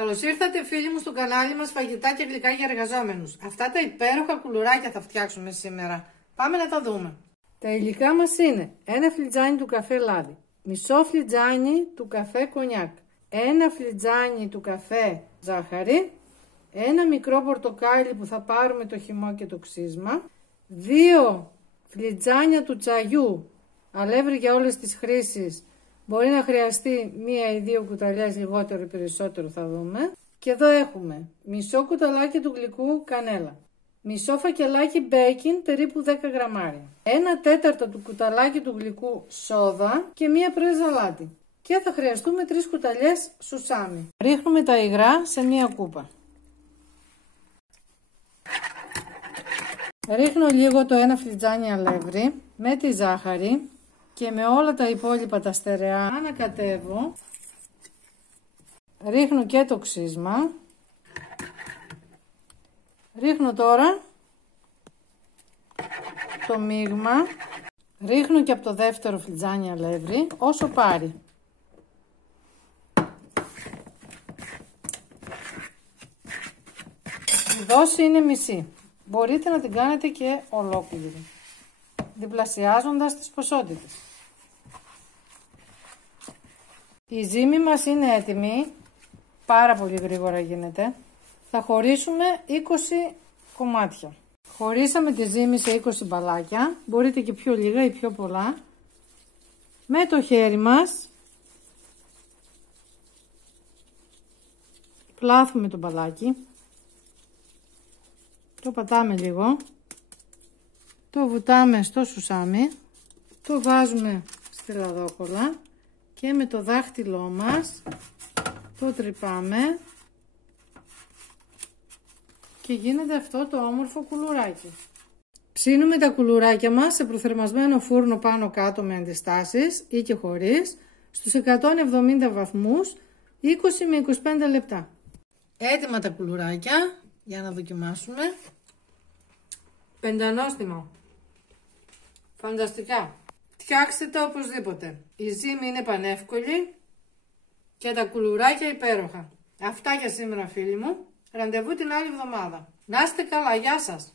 Καλώς ήρθατε φίλοι μου στο κανάλι μας φαγητά και γλυκά για εργαζόμενους. Αυτά τα υπέροχα κουλουράκια θα φτιάξουμε σήμερα. Πάμε να τα δούμε. Τα υλικά μας είναι ένα φλιτζάνι του καφέ λάδι, μισό φλιτζάνι του καφέ κονιάκ, ένα φλιτζάνι του καφέ ζάχαρη, ένα μικρό πορτοκάλι που θα πάρουμε το χυμό και το ξύσμα, 2 φλιτζάνια του τσαγιού, αλεύρι για όλες τις χρήσεις. Μπορεί να χρειαστεί 1 ή 2 κουταλιές, λιγότερο ή περισσότερο θα δούμε. Και εδώ έχουμε μισό κουταλάκι του γλυκού κανέλα, μισό φακελάκι μπέικιν περίπου 10 γραμμάρια, 1/4 του κουταλάκι του γλυκού σόδα και 1 πρέζα αλάτι. Και θα χρειαστούμε 3 κουταλιές σουσάμι. Ρίχνουμε τα υγρά σε 1 κούπα. Ρίχνω λίγο το 1 φλιτζάνι αλεύρι με τη ζάχαρη και με όλα τα υπόλοιπα τα στερεά ανακατεύω. Ρίχνω και το ξύσμα. Ρίχνω τώρα το μείγμα. Ρίχνω και από το δεύτερο φλιτζάνι αλεύρι όσο πάρει. Η δόση είναι μισή. Μπορείτε να την κάνετε και ολόκληρη, διπλασιάζοντας τις ποσότητες. Η ζύμη μας είναι έτοιμη, πάρα πολύ γρήγορα γίνεται. Θα χωρίσουμε 20 κομμάτια. Χωρίσαμε τη ζύμη σε 20 μπαλάκια, μπορείτε και πιο λίγα ή πιο πολλά. Με το χέρι μας πλάθουμε το μπαλάκι, το πατάμε λίγο, το βουτάμε στο σουσάμι, το βάζουμε στη λαδόκολλα και με το δάχτυλό μας το τρυπάμε και γίνεται αυτό το όμορφο κουλουράκι. Ψήνουμε τα κουλουράκια μας σε προθερμασμένο φούρνο πάνω κάτω με αντιστάσεις ή και χωρίς, στους 170 βαθμούς, 20 με 25 λεπτά. Έτοιμα τα κουλουράκια, για να δοκιμάσουμε. Πεντανόστιμο. Φανταστικά. Φτιάξτε τα οπωσδήποτε. Η ζύμη είναι πανεύκολη και τα κουλουράκια υπέροχα. Αυτά για σήμερα φίλοι μου. Ραντεβού την άλλη εβδομάδα. Να είστε καλά. Γεια σας.